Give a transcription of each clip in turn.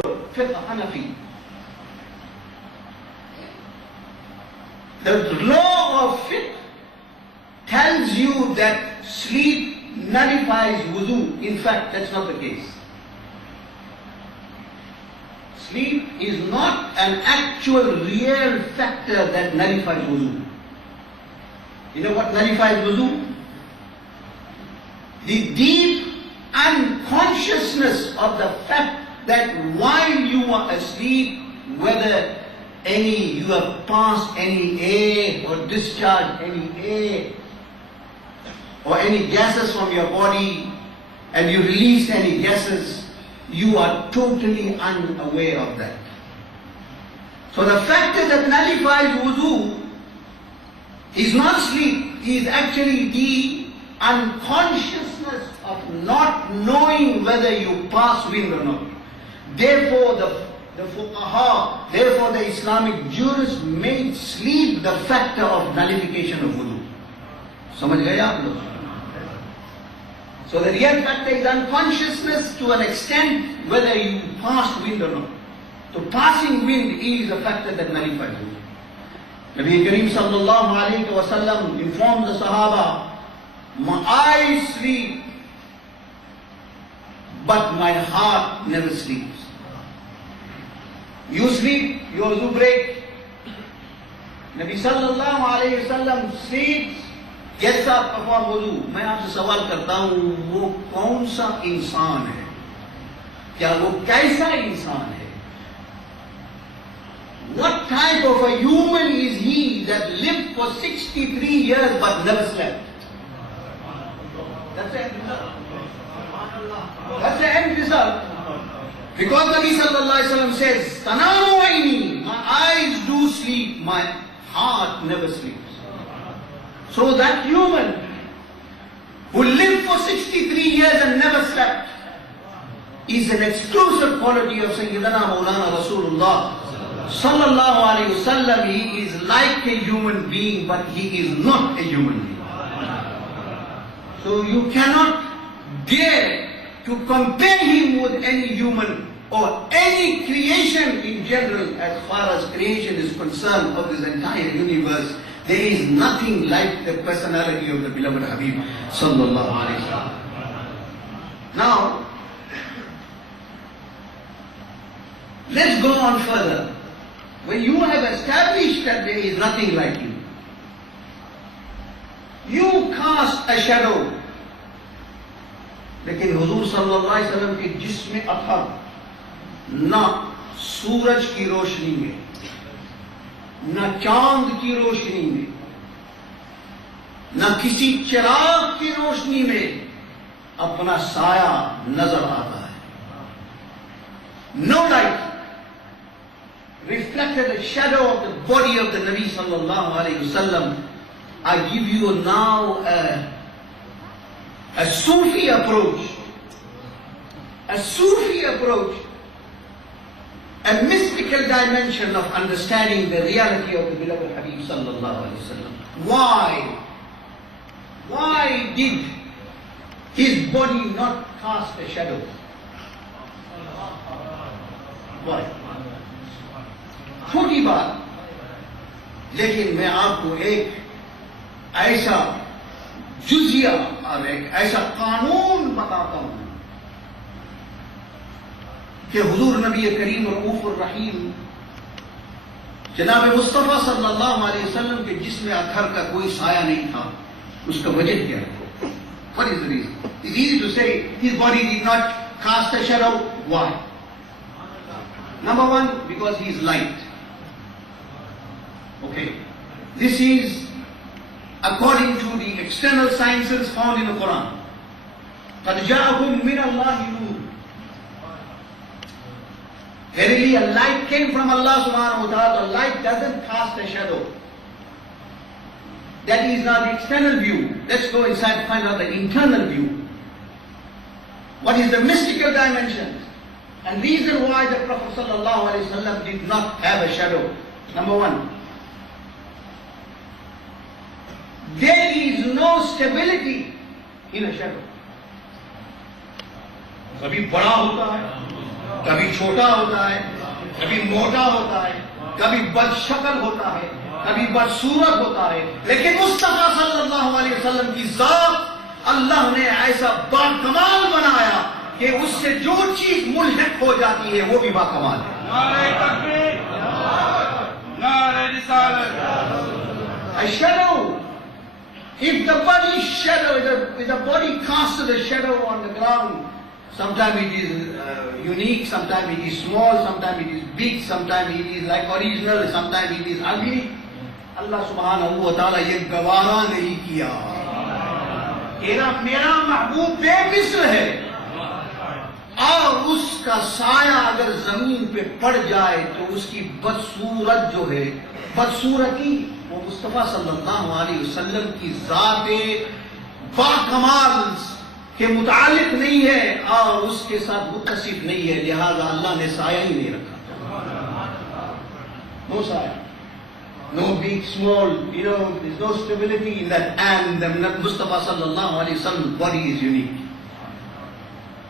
fiqh Hanafi. The law of fiqh tells you that sleep nullifies wudu. In fact, that's not the case. Sleep is not an actual real factor that nullifies wudu. You know what nullifies wudu? The deep unconsciousness of the fact that while you are asleep, whether you have passed any air or discharged any air or any gases from your body and you released any gases, you are totally unaware of that. So the factor that nullifies wudu is not sleep, is actually the unconsciousness of not knowing whether you pass wind or not. Therefore the fuqaha, therefore the Islamic jurists made sleep the factor of nullification of wudu. Samajh gaye aap log? So the real factor is unconsciousness to an extent whether you passed wind or not. So passing wind is a factor that nullifies wudu. Nabi Kareem sallallahu alayhi wa sallam informed the Sahaba, my eyes sleep, but my heart never sleeps. You sleep, your wudu break. Nabi sallallahu alayhi wa sallam sleeps, gets up, perform wudu. मैं आपसे सवाल करता हूँ, वो कौन सा इंसान है? क्या वो कैसा इंसान है? What type of a human is he that lived for 63 years but never slept? That's the end result. That's the end result. Because Nabi sallallahu alayhi wa sallam says, Tanamu aini, my eyes do sleep, my heart never sleeps. So that human who lived for 63 years and never slept is an exclusive quality of Sayyidina Moulana Rasulullah sallallahu alayhi wa sallam. He is like a human being, but he is not a human being. So you cannot dare to compare him with any human or any creation in general. As far as creation is concerned of this entire universe, there is nothing like the personality of the beloved Habib sallallahu alayhi wa sallam. Now, let's go on further. When you have established that there is nothing like you, you cast a shadow. लेकिन हुजूर सल्लल्लाहु अलैहि वसल्लम के जिस्म अतहर न सूरज की रोशनी में, न चांद की रोशनी में, न किसी चिराग की रोशनी में अपना साया नजर आता है. No light reflected the shadow of the body of the Nabi sallallahu alayhi wa sallam. I give you now a Sufi approach, a mystical dimension of understanding the reality of the beloved Habib sallallahu alayhi wa sallam. Why did his body not cast a shadow? Why? छोटी बात, लेकिन मैं आपको एक ऐसा जुजिया और एक ऐसा कानून बताता हूं कि हुजूर नबी करीम रऊफ रहीम जनाब मुस्तफा सल्लल्लाहु अलैहि वसल्लम के जिस्म अतहर का कोई साया नहीं था. उसका वजह क्या है? What is the reason? It's easy to say his body did not cast a shadow. Why? Number one, because he is light. Okay, this is according to the external sciences found in the Qur'an. قَدْ جَاءَكُم مِّنَ اللَّهِ نُورٌ. Verily a light came from Allah subhanahu wa ta'ala. The light doesn't cast a shadow. That is not the external view. Let's go inside and find out the internal view. What is the mystical dimension and reason why the Prophet sallallahu alaihi wasallam did not have a shadow? Number one, there is no stability in a shadow. कभी बड़ा होता है, कभी छोटा होता है, कभी मोटा होता है, कभी बदशक्ल होता है, कभी बदसूरत होता है, लेकिन मुस्तफा सल्लल्लाहु अलैहि वसल्लम की जात अल्लाह ने ऐसा बाकमाल बनाया कि उससे जो चीज मुल्हिक हो जाती है वो भी बाकमाल है। A shadow, if the body shadow, if the body casts a shadow on the ground, sometimes it is unique, sometimes it is small, sometimes it is big, sometimes it is like original, sometimes it is ugly. Allah subhanahu wa ta'ala ये गवारा नहीं किया। मेरा महबूब बेमिसल है और उसका साया अगर जमीन पे पड़ जाए तो उसकी बदसूरत जो है, बदसूरती वो मुस्तफा सल्लल्लाहु अलैहि वसल्लम की ज़ाते बाकमाल के मुतालिक नहीं है और उसके साथ मुत्तसिफ नहीं है, लिहाजा अल्लाह ने साया ही नहीं रखा। नो साया, no big, small, there's no stability in that, and the Mustafa sallallahu alaihi wasallam body is unique.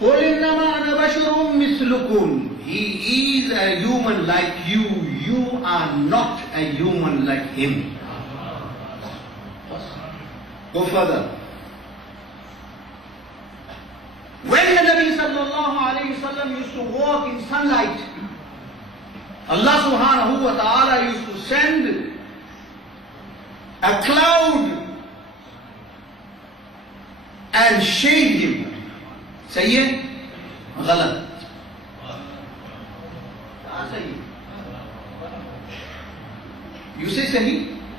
قُلْ إِنَّمَا أَنَا بَشَرٌ مِثْلُكُمْ. He is a human like you. You are not a human like him. Go further. When the Nabi sallallahu alaihi wasallam used to walk in sunlight, Allah subhanahu wa ta'ala used to send a cloud and shade him. सही है? गलत। हाँ सही। You say सही?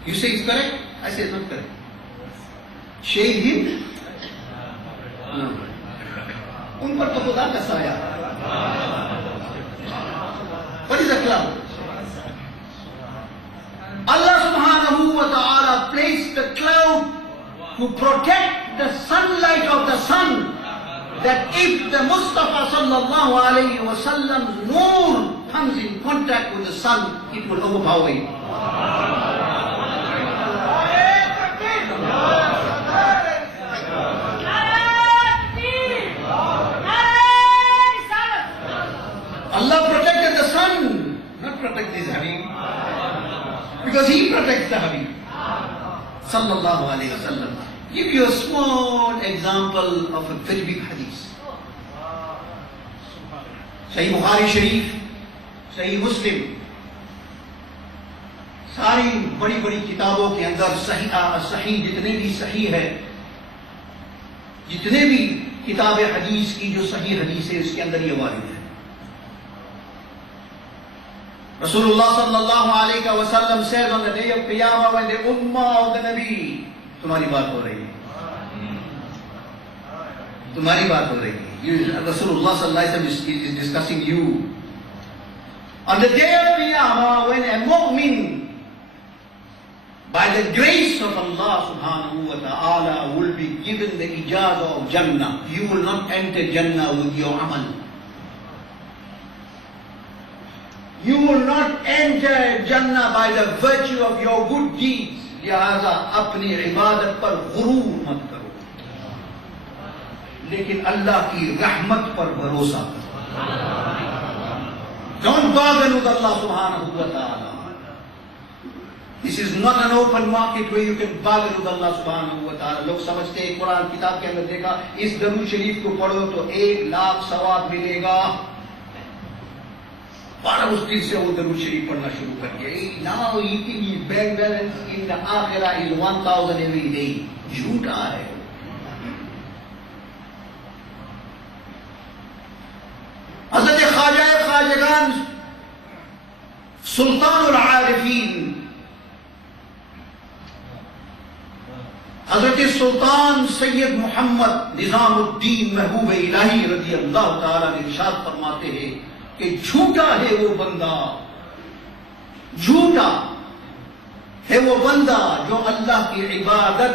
You say it's correct? I say it's not correct. Shade him? No. उन पर तो खुदा का साया। What is a cloud? Allah subhanahu wa ta'ala placed the cloud to protect the sunlight of the sun, that if the Mustapha sallallahu alayhi wa sallam's noor comes in contact with the sun, it will overpower it. Allah protected the sun, not protect his Habib, because he protects the Habib sallallahu alayhi wa sallam. Give you a small example of a very big hadith. Sahih Bukhari Shareef, Sahih Muslim, सारी बड़ी बड़ी किताबों के अंदर सही जितने भी सही है, जितने भी किताब हदीस की जो सही हदीस है उसके अंदर ये वारिद है। Rasulullah sallallahu alayhi wa sallam said on the day of Qiyamah, when the ummah of the Nabi, तुम्हारी बात हो रही है, तुम्हारी बात हो रही है, Rasulullah sallallahu alayhi wa sallam is discussing you. On the day of Qiyamah, when a mu'min, by the grace of Allah subhanahu wa ta'ala, will be given the ijazah of Jannah, you will not enter Jannah with your amal. You will not enter Jannah by the virtue of your good deeds. लिहाजा अपनी इबादत पर गुरूर मत करो, लेकिन अल्लाह की रहमत पर भरोसा करो। Don't bargain with Allah subhanahu wa ta'ala. This is not an open market where you can bargain with Allah subhanahu wa ta'ala. लोग समझते हैं कुरान किताब के अंदर देखा इस दरूद शरीफ को पढ़ो तो 1 लाख सवाब मिलेगा, बड़ा मुश्किल से वो दरूद शरीफ पढ़ना शुरू कर दिया। Now eating his bank balance in the आखिरा is 1000 every day. झूठा है। हज़रत ख्वाजा ख्वाजगान सुल्तानुल आरिफीन हज़रत सुल्तान सैयद मोहम्मद निज़ामुद्दीन महबूब इलाही रज़ी अल्लाह ताला ने इरशाद फरमाते हैं कि झूठा है वो बंदा, झूठा है वो बंदा जो अल्लाह की इबादत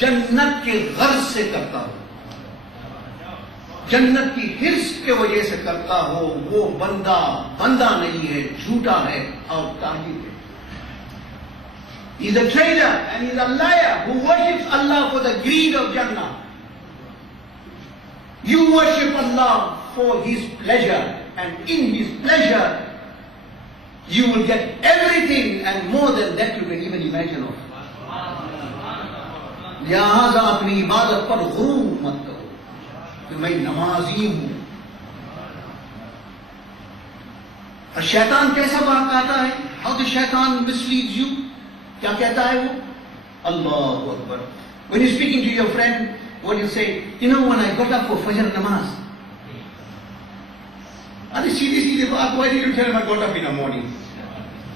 जन्नत के गर्ज से करता हो, जन्नत की हिर्स के वजह से करता हो, वो बंदा बंदा नहीं है, झूठा है और ताजिर है। He is a traitor and he is a liar who worships Allah for the greed of Jannah. You worship Allah for His pleasure, and in His pleasure you will get everything and more than that you can even imagine of. लिहाजा अपनी इबादत पर गुरूर मत करो कि मैं नमाजी हूं. और शैतान कैसा बहकाता है? How the shaitan misleads you? क्या कहता है वो? Allahu Akbar. When you're speaking to your friend, what you say? You know, when I got up for Fajr namaz. And seriously, why did you tell him I got up in the morning?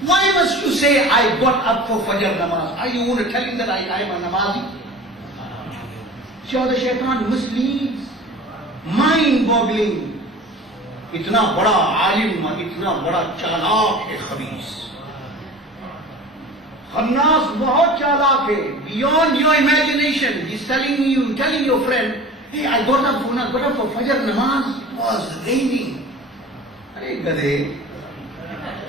Why must you say I got up for Fajr namaz? Are you want to tell him that I am a namazi? So the shaitan misleads, mind-boggling. इतना बड़ा आलिम, इतना बड़ा चालाक है खबीस. खन्नास बहुत चालाक है, beyond your imagination. He's telling your friend, hey, I got up for Fajr namaz. It was raining. अरे गधे,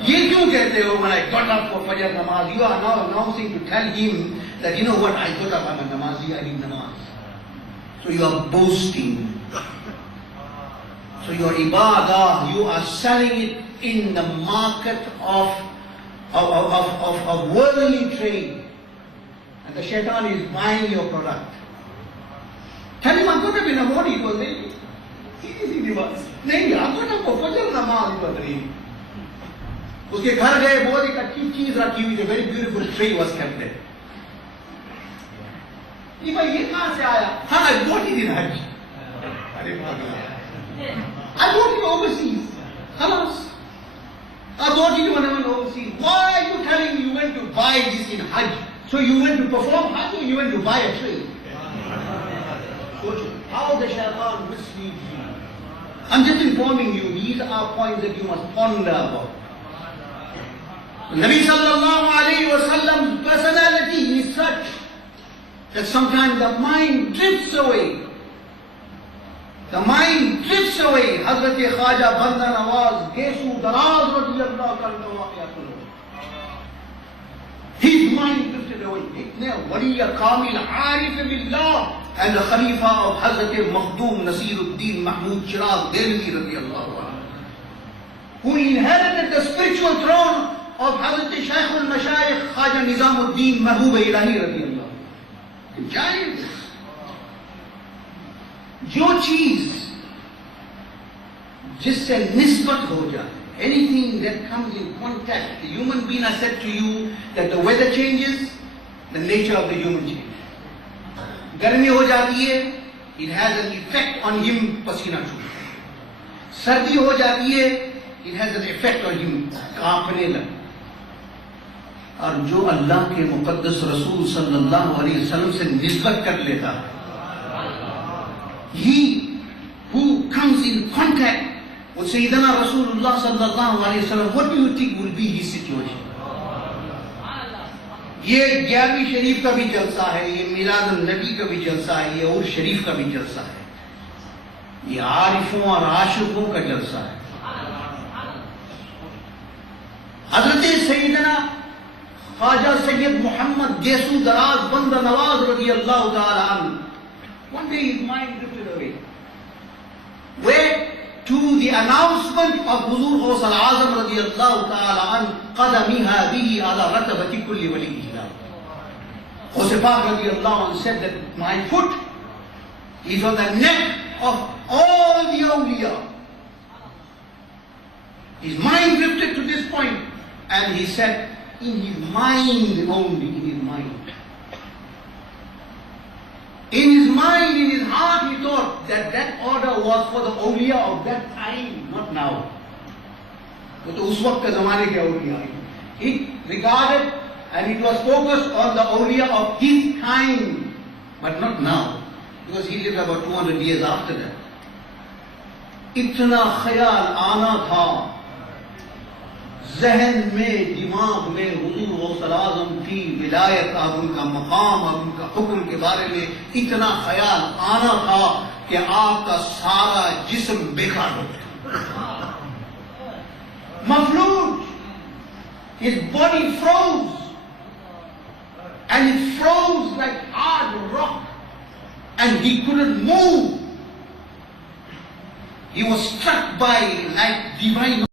ये क्यों कहते हो? When I got up for Fajr namaz, you are now announcing to tell him that you know what, I got up, I'm a namazi, I did namaz. So you are boasting. So your ibadah, you are selling it in the market of worldly trade. And the shaitan is buying your product. Tell him, I'm going to be in a morning, it was raining. नहीं, I'm going to go Fajr namaz, it was raining. उसके घर गए, बहुत एक अच्छी चीज रखी हुई, a very beautiful tree was kept there. ये भाई ये कहाँ से आया? हाँ, I bought it in Hajj. अरे पगला. I bought it overseas. Halas. I bought it when I went overseas. Why are you telling me you went to buy this in Hajj? So you went to perform Hajj or you went to buy a tree? How the shaitan misleads you. I'm just informing you, these are points that you must ponder about. Nabi sallallahu alayhi wa sallam's personality is such that sometimes the mind drifts away. The mind drifts away. Hazrat Khwaja Banda Nawaz Ghousul radiyallahu anhu. His mind drifted away. Mufti-e-Kaamil Arifeen and the Khalifa of Hazrat Makhdoom Nasiruddin Mahmud Chirag Bareilly radiyallahu anhu, who inherited the spiritual throne of Hazrat Shaykh al-Mashayikh Khwaja Nizamuddin Mahbub-e-Ilahi radiyallahu anhu. Giants. जो चीज जिससे निस्बत हो जाए, anything that comes in contact, the human being has said to you that the weather changes, the nature of the human changes. गर्मी हो जाती है, it has an effect on him, पसीना छूटता है. सर्दी हो जाती है, it has an effect on him, कांपने लगता. और जो अल्लाह के मुकद्दस रसूल सल्लल्लाहु अलैहि वसल्लम से निस्बत कर लेता है, he who comes in contact with Sayyidina Rasulullah sallallahu alaihi wasallam, what do you think will be his situation? ये 11वीं शरीफ का भी जलसा है, ये मिलाद नबी का भी जलसा है, ये और शरीफ का भी जलसा है, ये आरिफों और आशिकों का जलसा है. हजरत सैयदना ख्वाजा सैयद मोहम्मद गेसू दराज बंद नवाज रज़ियल्लाहु ताला अन्हु, one day his mind drifted away. Where? To the announcement of Huzur Ghousul-Azam radiyallahu ta'ala an qadamiha bihi ala ratabati kulli waliyillah. Ghousul-Pak radiyallahu an said that my foot is on the neck of all the awliya. His mind drifted to this point and he said, in his mind only, in his mind. In his mind, in his heart, he thought that that order was for the awliya of that time, not now. But us waqt ke zamane ke awliya. He regarded and it was focused on the awliya of his time, but not now, because he lived about 200 years after that. इतना ख्याल आना था जहन में, दिमाग में हुजूर गौसल आजम की विलायत और उनका मकाम और उनका हुक्म के बारे में इतना ख्याल आना था कि आपका सारा जिस्म बेकार हो गया. मफलूज, his body froze and it froze like hard rock and he couldn't move. He was struck by like divine